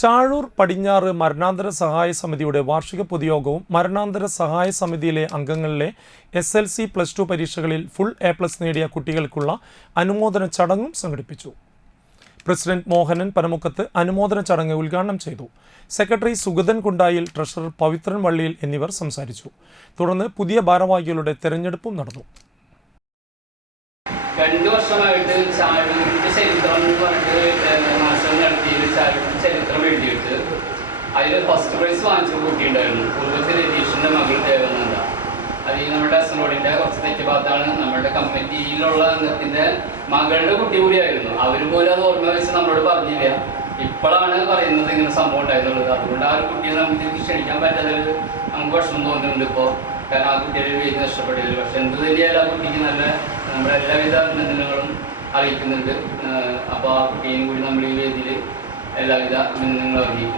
ചാഴൂർ പടിഞ്ഞാറ് മരണാന്തര സഹായ സമിതിയുടെ വാർഷിക പൊതുയോഗവും മരണാന്തര സഹായ സമിതിയിലെ അംഗങ്ങളിലെ S L C plus two പരീക്ഷകളിൽ ഫുൾ എ പ്ലസ് നേടിയ കുട്ടികൾക്കുള്ള അനുമോദന ചടങ്ങും സംഘടിപ്പിച്ചു. പ്രസിഡന്റ് മോഹനൻ പനമുക്കത്ത് അനുമോദന ചടങ്ങ് ഉദ്ഘാടനം ചെയ്തു. സെക്രട്ടറി സുഗതൻ കുണ്ടായിൽ ട്രഷറർ പവിത്രൻ വള്ളിയിൽ എന്നിവർ സംസാരിച്ചു. തുടർന്ന് പുതിയ ഭാരവാഹികളുടെ തെരഞ്ഞെടുപ്പും നടന്നു. രണ്ടു വർഷമായിട്ട് ചരിത്രം എന്ന് പറഞ്ഞിട്ട് നടത്തിയൊരു ചരിത്രം അതിൽ ഫസ്റ്റ് പ്രൈസ് വാങ്ങിച്ച കുട്ടിയുണ്ടായിരുന്നു പൂർവത്തിൽ രതീഷിന്റെ മകൾ ദേവനന്ദ. അത് ഈ നമ്മുടെ അസനോടിന്റെ കുറച്ച് തെറ്റുഭാഗത്താണ് നമ്മുടെ കമ്മിറ്റിയിലുള്ള അംഗത്തിന്റെ മകളുടെ കുട്ടി കൂടിയായിരുന്നു. അവർ പോലും അത് ഓർമ്മ വെച്ച് നമ്മളോട് പറഞ്ഞില്ല. ഇപ്പോഴാണ് പറയുന്നത് ഇങ്ങനെ സംഭവം ഉണ്ടായിരുന്നുള്ളത്. അതുകൊണ്ട് ആ ഒരു കുട്ടിയെ നമുക്ക് ക്ഷണിക്കാൻ പറ്റാതെ നമുക്ക് വിഷമം തോന്നുന്നുണ്ട് ഇപ്പോൾ കാരണം ആ കുട്ടിയുടെ വീട് നഷ്ടപ്പെടില്ല. പക്ഷെ എന്ത് തന്നെയായാലും ആ കുട്ടിക്ക് നല്ല നമ്മുടെ എല്ലാവിധ അഭിനന്ദനങ്ങളും അറിയിക്കുന്നുണ്ട്. അപ്പോൾ ആ കുട്ടിയെയും കൂടി നമ്മൾ ഈ വേദിയിൽ എല്ലാവിധ അഭിനന്ദനങ്ങളും അറിയിക്കുന്നു.